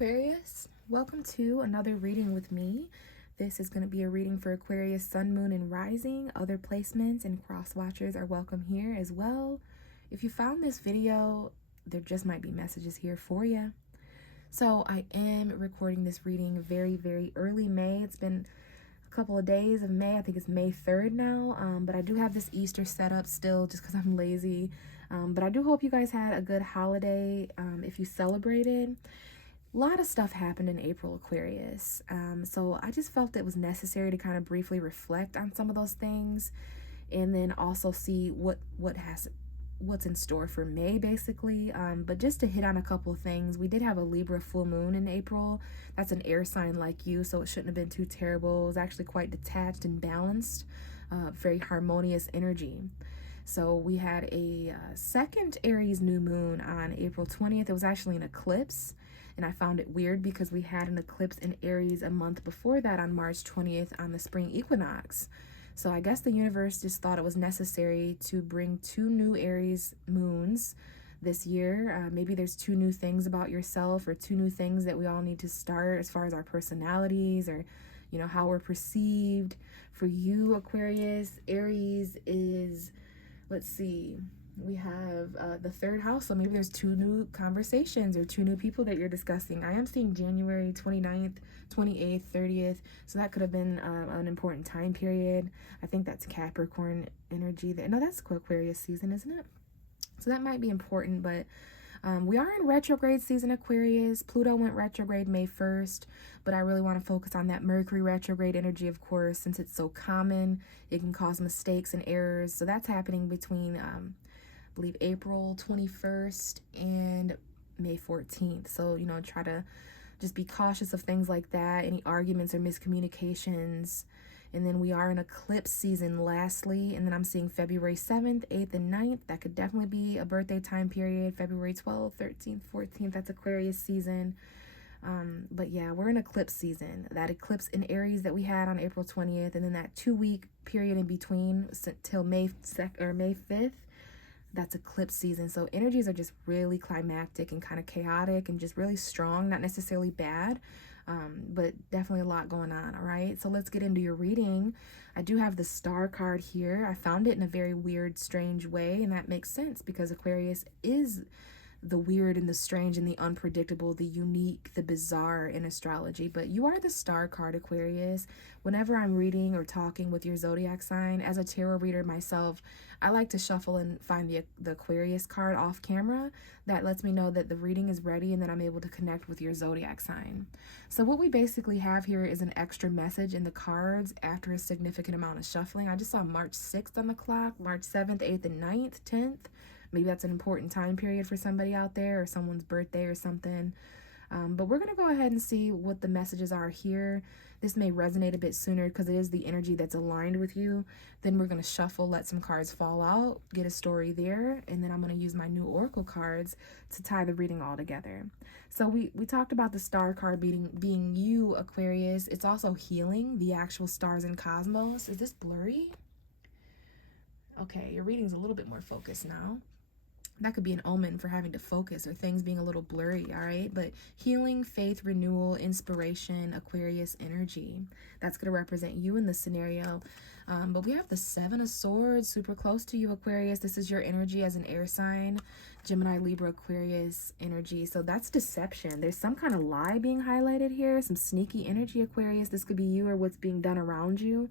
Aquarius, welcome to another reading with me. This is going to be a reading for Aquarius, Sun, Moon, and Rising. Other placements and cross watchers are welcome here as well. If you found this video, there just might be messages here for you. So I am recording this reading very early May. It's been a couple of days of May. I think it's May 3rd now, but I do have this Easter setup still just because I'm lazy. But I do hope you guys had a good holiday if you celebrated. A lot of stuff happened in April, Aquarius. So I just felt it was necessary to kind of briefly reflect on some of those things, and then also see what's in store for May, basically. But just to hit on a couple of things, we did have a Libra full moon in April. That's an air sign like you, so it shouldn't have been too terrible. It was actually quite detached and balanced, very harmonious energy. So we had a second Aries new moon on April 20th. It was actually an eclipse. And I found it weird because we had an eclipse in Aries a month before that on March 20th on the spring equinox. So I guess the universe just thought it was necessary to bring two new Aries moons this year. Maybe there's two new things about yourself, or two new things that we all need to start as far as our personalities, or how we're perceived. For you, Aquarius, Aries is, let's see, we have the third house, so maybe there's two new conversations or two new people that you're discussing. I am seeing January 29th, 28th, 30th, so that could have been an important time period. I think that's Capricorn energy. No, that's Aquarius season, isn't it? So that might be important, but we are in retrograde season, Aquarius. Pluto went retrograde May 1st, but I really want to focus on that Mercury retrograde energy, of course, since it's so common. It can cause mistakes and errors. So that's happening between I believe April 21st and May 14th. So, try to just be cautious of things like that, any arguments or miscommunications. And then we are in eclipse season lastly, and then I'm seeing February 7th, 8th, and 9th. That could definitely be a birthday time period. February 12th, 13th, 14th, that's Aquarius season. But yeah, we're in eclipse season. That eclipse in Aries that we had on April 20th, and then that 2-week period in between till May 5th, that's eclipse season. So energies are just really climactic and kind of chaotic and just really strong, not necessarily bad, but definitely a lot going on. All right, so let's get into your reading. I do have the star card here. I found it in a very weird, strange way, and that makes sense because Aquarius is the weird and the strange and the unpredictable, the unique, the bizarre in astrology. But you are the star card, Aquarius. Whenever I'm reading or talking with your zodiac sign, as a tarot reader myself, I like to shuffle and find the Aquarius card off camera. That lets me know that the reading is ready and that I'm able to connect with your zodiac sign. So what we basically have here is an extra message in the cards after a significant amount of shuffling. I just saw March 6th on the clock, March 7th, 8th, and 9th, 10th. Maybe that's an important time period for somebody out there, or someone's birthday or something. But we're going to go ahead and see what the messages are here. This may resonate a bit sooner because it is the energy that's aligned with you. Then we're going to shuffle, let some cards fall out, get a story there, and then I'm going to use my new oracle cards to tie the reading all together. So we talked about the star card being you, Aquarius. It's also healing, the actual stars and cosmos. Is this blurry? Okay, your reading's a little bit more focused now. That could be an omen for having to focus or things being a little blurry, all right? But healing, faith, renewal, inspiration, Aquarius energy. That's going to represent you in this scenario. But we have the Seven of Swords super close to you, Aquarius. This is your energy as an air sign. Gemini, Libra, Aquarius energy. So that's deception. There's some kind of lie being highlighted here. Some sneaky energy, Aquarius. This could be you or what's being done around you.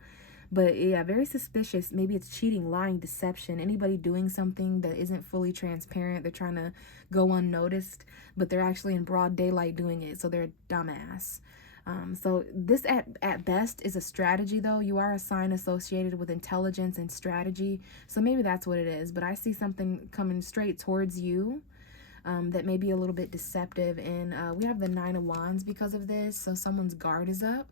But yeah, very suspicious. Maybe it's cheating, lying, deception. Anybody doing something that isn't fully transparent. They're trying to go unnoticed, but they're actually in broad daylight doing it. So they're a dumbass. So this at best is a strategy, though. You are a sign associated with intelligence and strategy. So maybe that's what it is. But I see something coming straight towards you that may be a little bit deceptive. And we have the Nine of Wands because of this. So someone's guard is up.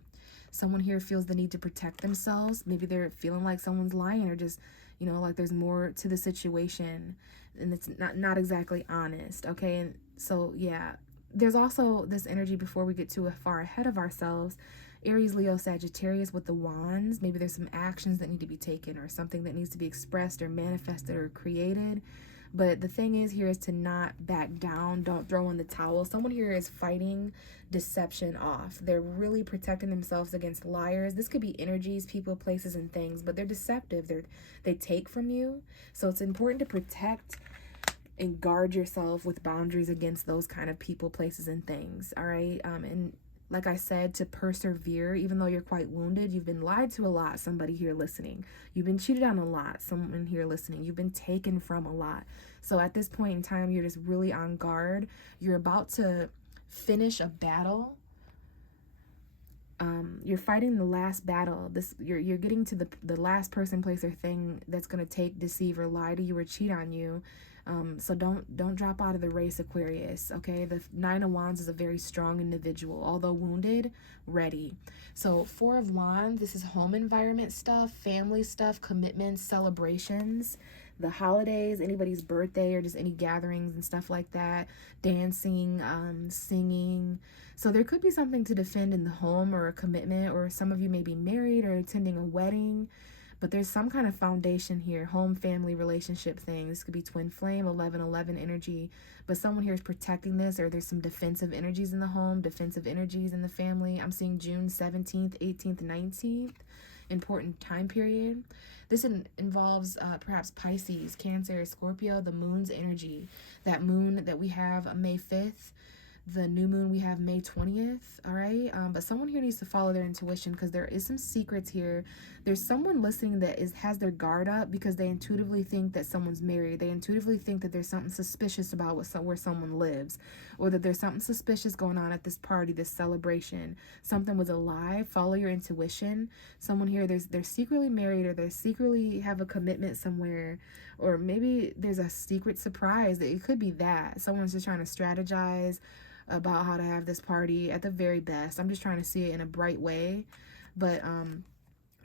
Someone here feels the need to protect themselves. Maybe they're feeling like someone's lying, or just, like there's more to the situation and it's not exactly honest. Okay. And so, yeah, there's also this energy before we get too far ahead of ourselves. Aries, Leo, Sagittarius with the wands. Maybe there's some actions that need to be taken or something that needs to be expressed or manifested or created. But the thing is here is to not back down. Don't throw in the towel. Someone here is fighting deception off. They're really protecting themselves against liars. This could be energies, people, places, and things, but they're deceptive. They take from you. So it's important to protect and guard yourself with boundaries against those kind of people, places, and things. All right. And like I said, to persevere, even though you're quite wounded, you've been lied to a lot, somebody here listening. You've been cheated on a lot, someone here listening. You've been taken from a lot. So at this point in time, you're just really on guard. You're about to finish a battle. You're fighting the last battle. You're getting to the last person, place, or thing that's going to take, deceive, or lie to you or cheat on you. So don't drop out of the race, Aquarius. Okay, the Nine of Wands is a very strong individual, although wounded, ready. So Four of Wands, this is home environment stuff, family stuff, commitments, celebrations, the holidays, anybody's birthday, or just any gatherings and stuff like that, dancing, singing. So there could be something to defend in the home, or a commitment, or some of you may be married or attending a wedding. But there's some kind of foundation here, home, family, relationship thing. This could be twin flame, 11-11 energy. But someone here is protecting this, or there's some defensive energies in the home, defensive energies in the family. I'm seeing June 17th, 18th, 19th. Important time period. This involves perhaps Pisces, Cancer, Scorpio, the moon's energy. That moon that we have May 5th. The new moon we have May 20th, all right? But someone here needs to follow their intuition, because there is some secrets here. There's someone listening that has their guard up because they intuitively think that someone's married. They intuitively think that there's something suspicious about where someone lives, or that there's something suspicious going on at this party, this celebration. Something was a lie. Follow your intuition. Someone here, they're secretly married, or they secretly have a commitment somewhere, or maybe there's a secret surprise. It could be that. Someone's just trying to strategize about how to have this party at the very best. I'm just trying to see it in a bright way. But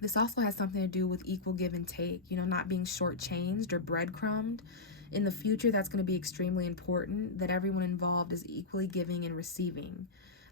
this also has something to do with equal give and take, not being shortchanged or breadcrumbed. In the future, that's going to be extremely important, that everyone involved is equally giving and receiving.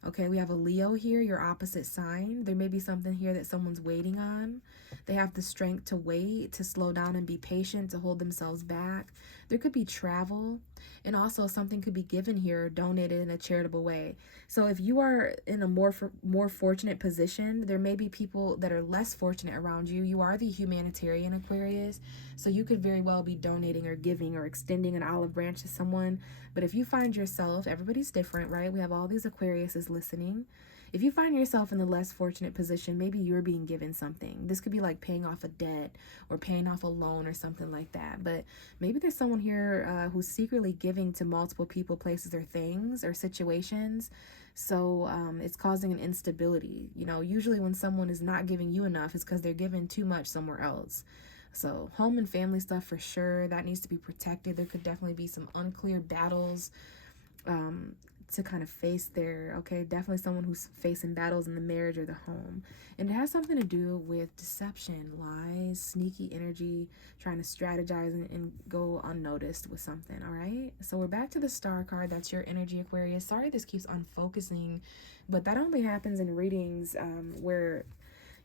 Okay, we have a Leo here, your opposite sign. There may be something here that someone's waiting on. They have the strength to wait, to slow down and be patient, to hold themselves back. There could be travel, and also something could be given here or donated in a charitable way. So if you are in a more fortunate position, there may be people that are less fortunate around you. You are the humanitarian, Aquarius, so you could very well be donating or giving or extending an olive branch to someone. But if you find yourself, everybody's different, right? We have all these Aquariuses listening. If you find yourself in the less fortunate position, maybe you're being given something. This could be like paying off a debt or paying off a loan or something like that. But maybe there's someone here who's secretly giving to multiple people, places, or things or situations. So it's causing an instability. Usually when someone is not giving you enough, it's because they're giving too much somewhere else. So home and family stuff for sure, that needs to be protected. There could definitely be some unclear battles to kind of face there. Okay, definitely someone who's facing battles in the marriage or the home. And it has something to do with deception, lies, sneaky energy, trying to strategize and go unnoticed with something. All right, so we're back to the Star card. That's your energy, Aquarius. Sorry this keeps unfocusing, but that only happens in readings where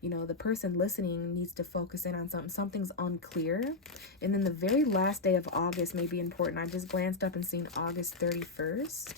the person listening needs to focus in on something's unclear. And then the very last day of August may be important. I just glanced up and seen August 31st.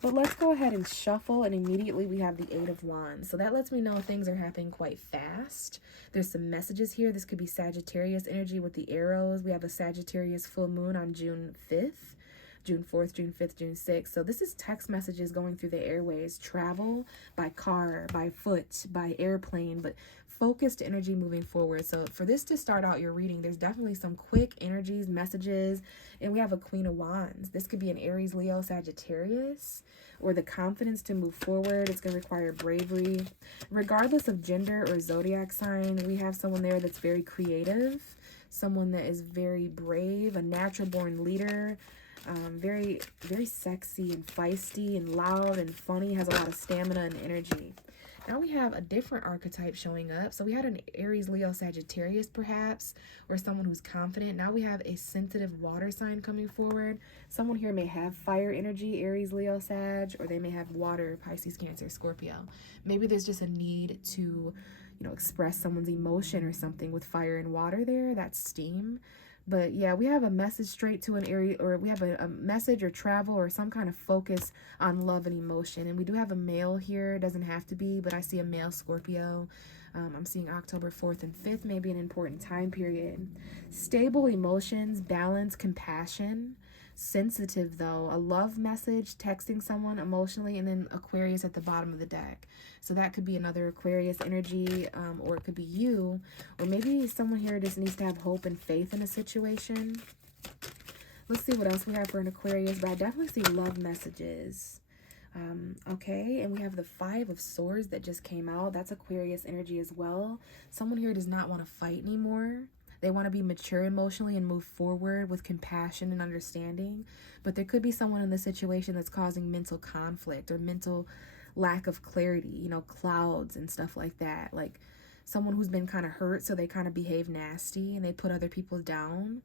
But let's go ahead and shuffle, and immediately we have the Eight of Wands. So that lets me know things are happening quite fast. There's some messages here. This could be Sagittarius energy with the arrows. We have a Sagittarius full moon on June 5th. June 4th, June 5th, June 6th. So this is text messages going through the airways, travel by car, by foot, by airplane, but focused energy moving forward. So for this to start out your reading, there's definitely some quick energies, messages, and we have a Queen of Wands. This could be an Aries, Leo, Sagittarius, or the confidence to move forward. It's going to require bravery. Regardless of gender or zodiac sign, we have someone there that's very creative, someone that is very brave, a natural born leader, very, very sexy and feisty and loud and funny, has a lot of stamina and energy. Now we have a different archetype showing up. So we had an Aries, Leo, Sagittarius perhaps, or someone who's confident. Now we have a sensitive water sign coming forward. Someone here may have fire energy, Aries, Leo, Sag, or they may have water, Pisces, Cancer, Scorpio. Maybe there's just a need to, express someone's emotion or something with fire and water there. That's steam. But yeah, we have a message straight to an area, or we have a message or travel or some kind of focus on love and emotion. And we do have a male here. It doesn't have to be, but I see a male Scorpio. I'm seeing October 4th and 5th, maybe an important time period. Stable emotions, balance, compassion. Sensitive, though. A love message, texting someone emotionally, and then Aquarius at the bottom of the deck. So that could be another Aquarius energy, or it could be you. Or maybe someone here just needs to have hope and faith in a situation. Let's see what else we have for an Aquarius, but I definitely see love messages. Okay, and we have the Five of Swords that just came out. That's Aquarius energy as well. Someone here does not want to fight anymore. They want to be mature emotionally and move forward with compassion and understanding. But there could be someone in the situation that's causing mental conflict or mental lack of clarity, you know, clouds and stuff like that. Like someone who's been kind of hurt, so they kind of behave nasty and they put other people down.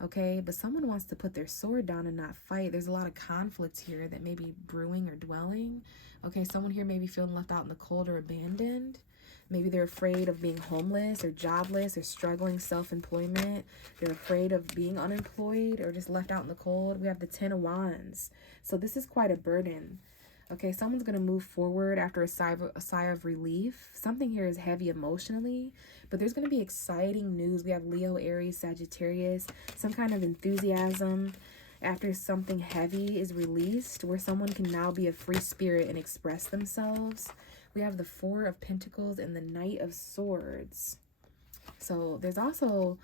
Okay, but someone wants to put their sword down and not fight. There's a lot of conflict here that may be brewing or dwelling. Okay, someone here may be feeling left out in the cold or abandoned. Maybe they're afraid of being homeless or jobless or struggling self-employment. They're afraid of being unemployed or just left out in the cold. We have the Ten of Wands. So this is quite a burden. Okay, someone's going to move forward after a sigh of relief. Something here is heavy emotionally, but there's going to be exciting news. We have Leo, Aries, Sagittarius, some kind of enthusiasm after something heavy is released, where someone can now be a free spirit and express themselves. We have the Four of Pentacles and the Knight of Swords. So there's also,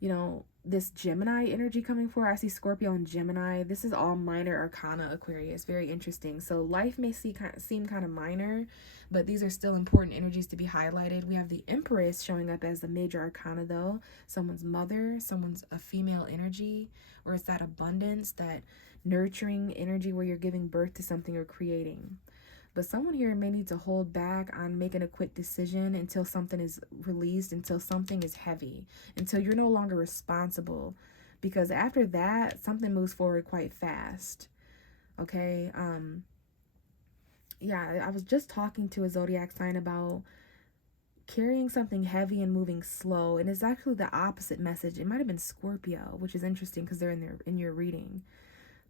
you know, this Gemini energy coming forward. I see Scorpio and Gemini. This is all minor arcana, Aquarius. Very interesting. So life may seem kind of minor, but these are still important energies to be highlighted. We have the Empress showing up as the major arcana, though. Someone's mother, someone's a female energy, or it's that abundance, that nurturing energy where you're giving birth to something or creating. But someone here may need to hold back on making a quick decision until something is released, until something is heavy, until you're no longer responsible. Because after that, something moves forward quite fast. Okay? Yeah, I was just talking to a zodiac sign about carrying something heavy and moving slow. And it's actually the opposite message. It might have been Scorpio, which is interesting because they're in your reading.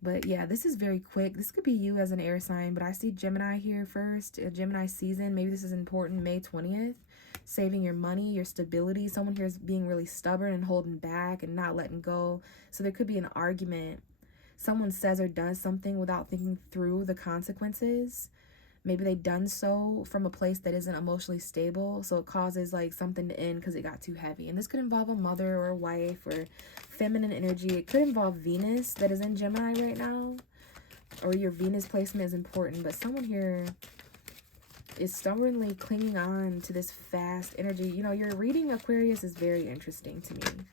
But yeah, this is very quick. This could be you as an air sign, but I see Gemini here first, a Gemini season. Maybe this is important, May 20th. Saving your money, your stability. Someone here is being really stubborn and holding back and not letting go. So there could be an argument. Someone says or does something without thinking through the consequences. Maybe they've done so from a place that isn't emotionally stable, so it causes like something to end because it got too heavy. And this could involve a mother or a wife or feminine energy. It could involve Venus that is in Gemini right now, or your Venus placement is important. But someone here is stubbornly clinging on to this fast energy. You know, your reading, Aquarius, is very interesting to me.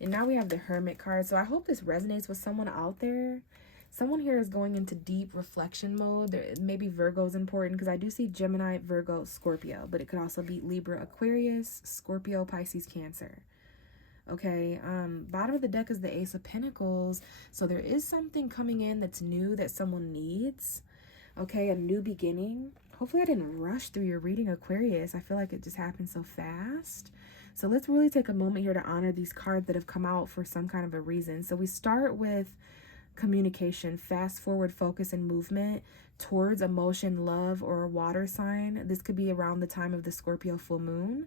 And now we have the Hermit card, so I hope this resonates with someone out there. Someone here is going into deep reflection mode. Maybe Virgo is important because I do see Gemini, Virgo, Scorpio, but it could also be Libra, Aquarius, Scorpio, Pisces, Cancer. Okay, bottom of the deck is the Ace of Pentacles. So there is something coming in that's new that someone needs. Okay, a new beginning. Hopefully I didn't rush through your reading, Aquarius. I feel like it just happened so fast. So let's really take a moment here to honor these cards that have come out for some kind of a reason. So we start with communication, fast forward focus and movement towards emotion, love, or a water sign. This could be around the time of the Scorpio full moon.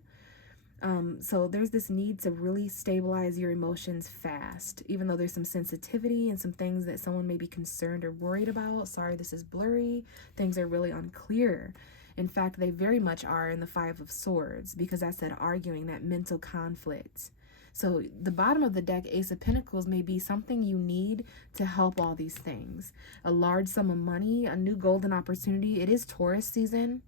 So there's this need to really stabilize your emotions fast, even though there's some sensitivity and some things that someone may be concerned or worried about. Sorry, this is blurry. Things are really unclear. In fact, they very much are in the Five of Swords, because that's that arguing, that mental conflict. So the bottom of the deck, Ace of Pentacles, may be something you need to help all these things. A large sum of money, a new golden opportunity. It is Taurus season.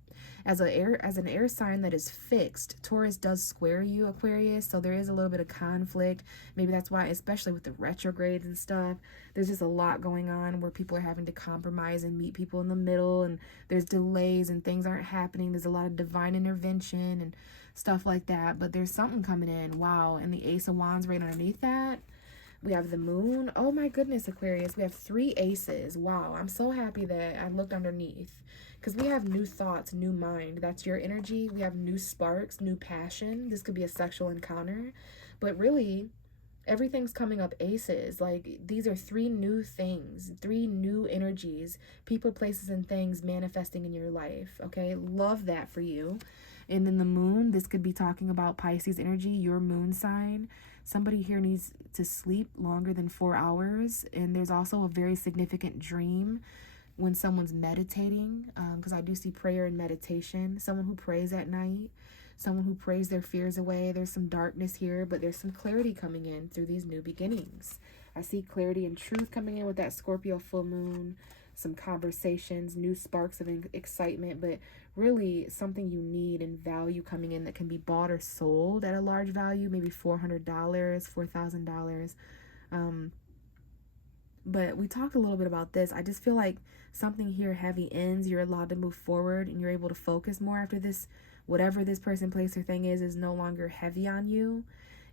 As an air sign that is fixed, Taurus does square you, Aquarius, so there is a little bit of conflict. Maybe that's why, especially with the retrogrades and stuff, there's just a lot going on where people are having to compromise and meet people in the middle, and there's delays and things aren't happening. There's a lot of divine intervention and stuff like that, but there's something coming in. Wow. And the Ace of Wands right underneath that. We have the moon. Oh my goodness, Aquarius. We have 3 aces. Wow. I'm so happy that I looked underneath, because we have new thoughts, new mind. That's your energy. We have new sparks, new passion. This could be a sexual encounter. But really, Everything's coming up aces. Like, these are 3 new things, 3 new energies, people, places, and things manifesting in your life. Okay, love that for you. And then the moon, this could be talking about Pisces energy, your moon sign. Somebody here needs to sleep longer than 4 hours. And there's also a very significant dream when someone's meditating, because I do see prayer and meditation. Someone who prays at night, someone who prays their fears away. There's some darkness here, but there's some clarity coming in through these new beginnings. I see clarity and truth coming in with that Scorpio full moon, some conversations, new sparks of excitement, but really something you need and value coming in that can be bought or sold at a large value, maybe $400, $4,000. But we talked a little bit about this. I just feel like something here heavy ends. You're allowed to move forward and you're able to focus more after this. Whatever this person, place, or thing is no longer heavy on you.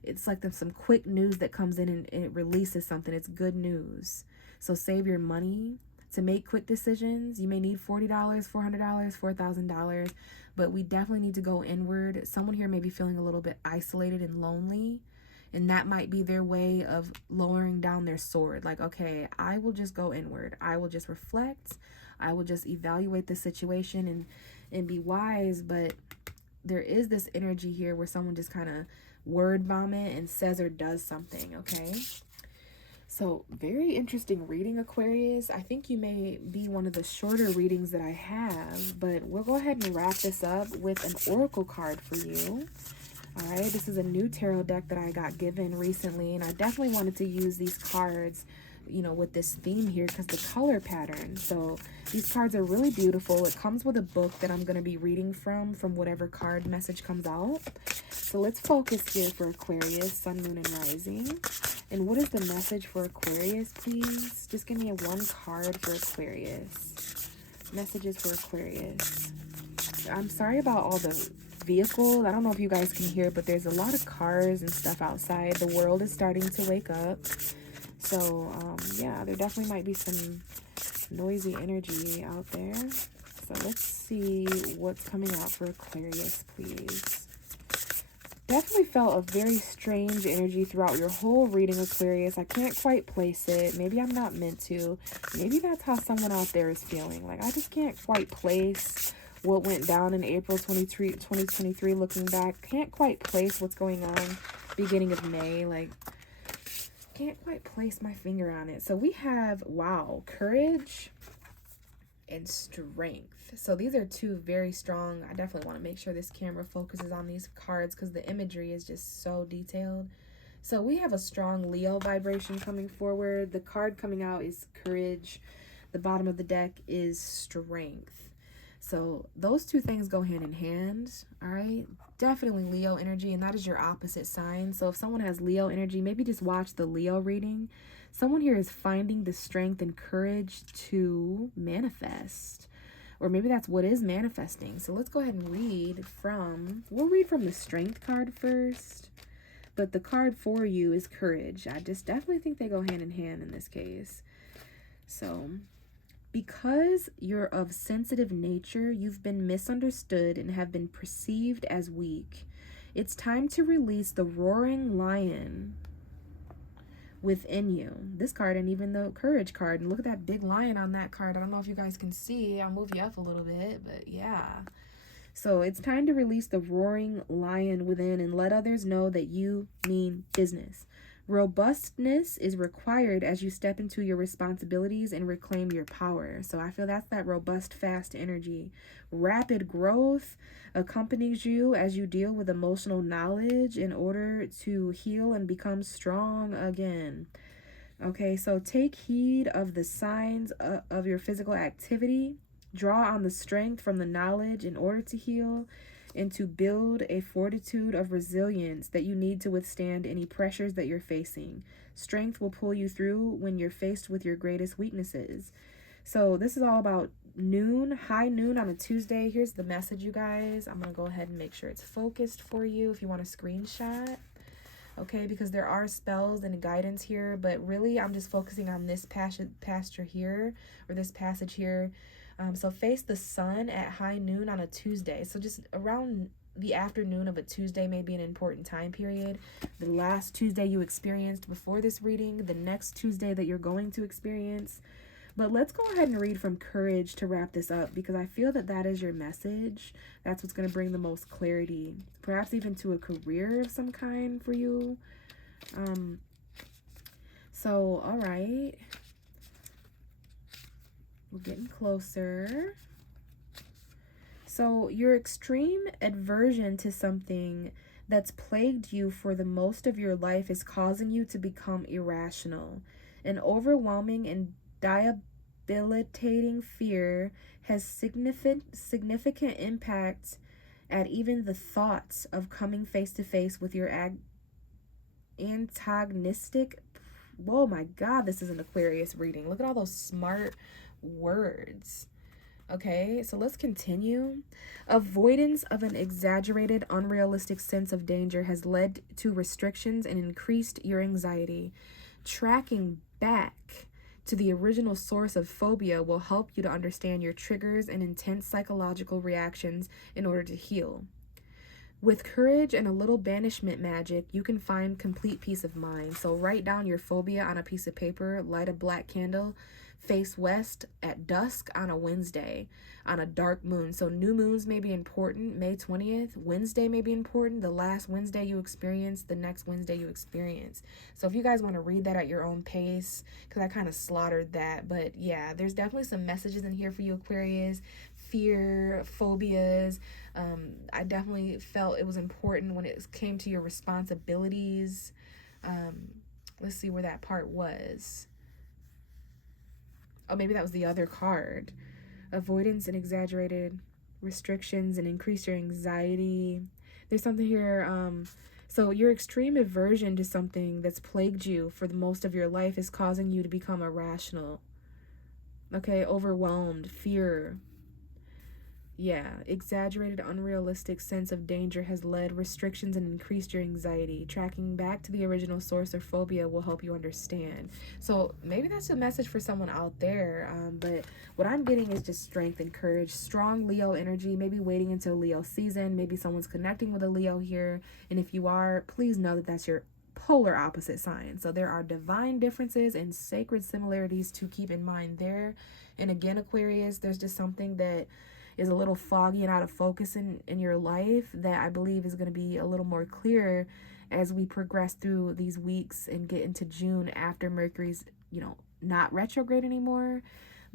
It's like there's some quick news that comes in and it releases something. It's good news. So save your money to make quick decisions. You may need $40, $400, $4,000, but we definitely need to go inward. Someone here may be feeling a little bit isolated and lonely, and that might be their way of lowering down their sword. Like, okay, I will just go inward. I will just reflect. I will just evaluate the situation and be wise. But there is this energy here where someone just kind of word vomit and says or does something, okay? So very interesting reading, Aquarius. I think you may be one of the shorter readings that I have, but we'll go ahead and wrap this up with an oracle card for you. All right, this is a new tarot deck that I got given recently, and I definitely wanted to use these cards, you know, with this theme here because the color pattern. So these cards are really beautiful. It comes with a book that I'm going to be reading from whatever card message comes out. So let's focus here for Aquarius, Sun, Moon, and Rising. And what is the message for Aquarius, please? Just give me one card for Aquarius. Messages for Aquarius. I'm sorry about all the vehicles. I don't know if you guys can hear, but there's a lot of cars and stuff outside. The world is starting to wake up. So, yeah, there definitely might be some noisy energy out there. So let's see what's coming out for Aquarius, please. Definitely felt a very strange energy throughout your whole reading, Aquarius. I can't quite place it. Maybe I'm not meant to. Maybe that's how someone out there is feeling. Like, I just can't quite place what went down in April 2023 looking back. Can't quite place what's going on beginning of May. Like, can't quite place my finger on it. So we have, wow, courage and strength. So these are 2 very strong. I definitely want to make sure this camera focuses on these cards because the imagery is just so detailed. So we have a strong Leo vibration coming forward. The card coming out is courage. The bottom of the deck is strength. So those 2 things go hand in hand, all right? Definitely Leo energy, and that is your opposite sign. So if someone has Leo energy, maybe just watch the Leo reading. Someone here is finding the strength and courage to manifest. Or maybe that's what is manifesting. So let's go ahead and we'll read from the strength card first. But the card for you is courage. I just definitely think they go hand in hand in this case. So, because you're of sensitive nature, you've been misunderstood and have been perceived as weak. It's time to release the roaring lion within you. This card and even the courage card, and look at that big lion on that card. I don't know if you guys can see. I'll move you up a little bit, but yeah. So it's time to release the roaring lion within and let others know that you mean business. Robustness is required as you step into your responsibilities and reclaim your power. So I feel that's that robust, fast energy. Rapid growth accompanies you as you deal with emotional knowledge in order to heal and become strong again. Okay, so take heed of the signs of your physical activity. Draw on the strength from the knowledge in order to heal and to build a fortitude of resilience that you need to withstand any pressures that you're facing. Strength will pull you through when you're faced with your greatest weaknesses. So this is all about high noon on a Tuesday. Here's the message, you guys. I'm going to go ahead and make sure it's focused for you if you want a screenshot. Okay, because there are spells and guidance here, but really I'm just focusing on this passage here. So face the sun at high noon on a Tuesday. So just around the afternoon of a Tuesday may be an important time period. The last Tuesday you experienced before this reading, the next Tuesday that you're going to experience. But let's go ahead and read from Courage to wrap this up, because I feel that that is your message. That's what's going to bring the most clarity, perhaps even to a career of some kind for you. So, all right. We're getting closer. So, your extreme aversion to something that's plagued you for the most of your life is causing you to become irrational. An overwhelming and debilitating fear has significant impact at even the thoughts of coming face to face with your antagonistic. Whoa, my God, this is an Aquarius reading. Look at all those smart words. Okay, so let's continue. Avoidance of an exaggerated, unrealistic sense of danger has led to restrictions and increased your anxiety. Tracking back to the original source of phobia will help you to understand your triggers and intense psychological reactions in order to heal. With courage and a little banishment magic, you can find complete peace of mind. So write down your phobia on a piece of paper, light a black candle, face west at dusk on a Wednesday, on a dark moon. So new moons may be important. May 20th, Wednesday may be important. The last Wednesday you experience, the next Wednesday you experience. So if you guys want to read that at your own pace, because I kind of slaughtered that. But yeah, there's definitely some messages in here for you, Aquarius. Fear, phobias. I definitely felt it was important when it came to your responsibilities. Let's see where that part was. Oh, maybe that was the other card. Avoidance and exaggerated restrictions and increase your anxiety. There's something here. So your extreme aversion to something that's plagued you for the most of your life is causing you to become irrational. Okay, overwhelmed, fear. Yeah, exaggerated, unrealistic sense of danger has led restrictions and increased your anxiety. Tracking back to the original source of phobia will help you understand. So maybe that's a message for someone out there. But what I'm getting is just strength and courage, strong Leo energy, maybe waiting until Leo season. Maybe someone's connecting with a Leo here. And if you are, please know that that's your polar opposite sign. So there are divine differences and sacred similarities to keep in mind there. And again, Aquarius, there's just something that is a little foggy and out of focus in your life that I believe is going to be a little more clear as we progress through these weeks and get into June after Mercury's, not retrograde anymore.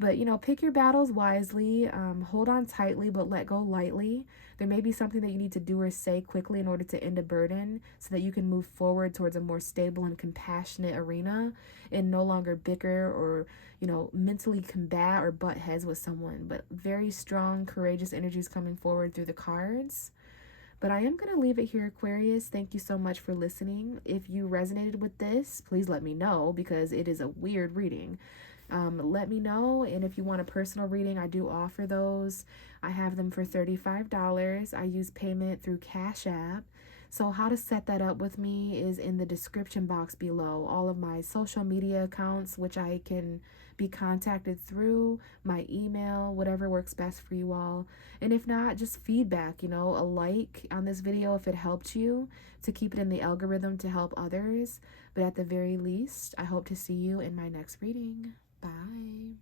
But, pick your battles wisely, hold on tightly, but let go lightly. There may be something that you need to do or say quickly in order to end a burden so that you can move forward towards a more stable and compassionate arena and no longer bicker or, mentally combat or butt heads with someone. But very strong, courageous energies coming forward through the cards. But I am going to leave it here, Aquarius. Thank you so much for listening. If you resonated with this, please let me know because it is a weird reading. Let me know. And if you want a personal reading, I do offer those. I have them for $35. I use payment through Cash App. So how to set that up with me is in the description box below. All of my social media accounts, which I can be contacted through, my email, whatever works best for you all. And if not, just feedback, a like on this video if it helped you, to keep it in the algorithm to help others. But at the very least, I hope to see you in my next reading. Bye.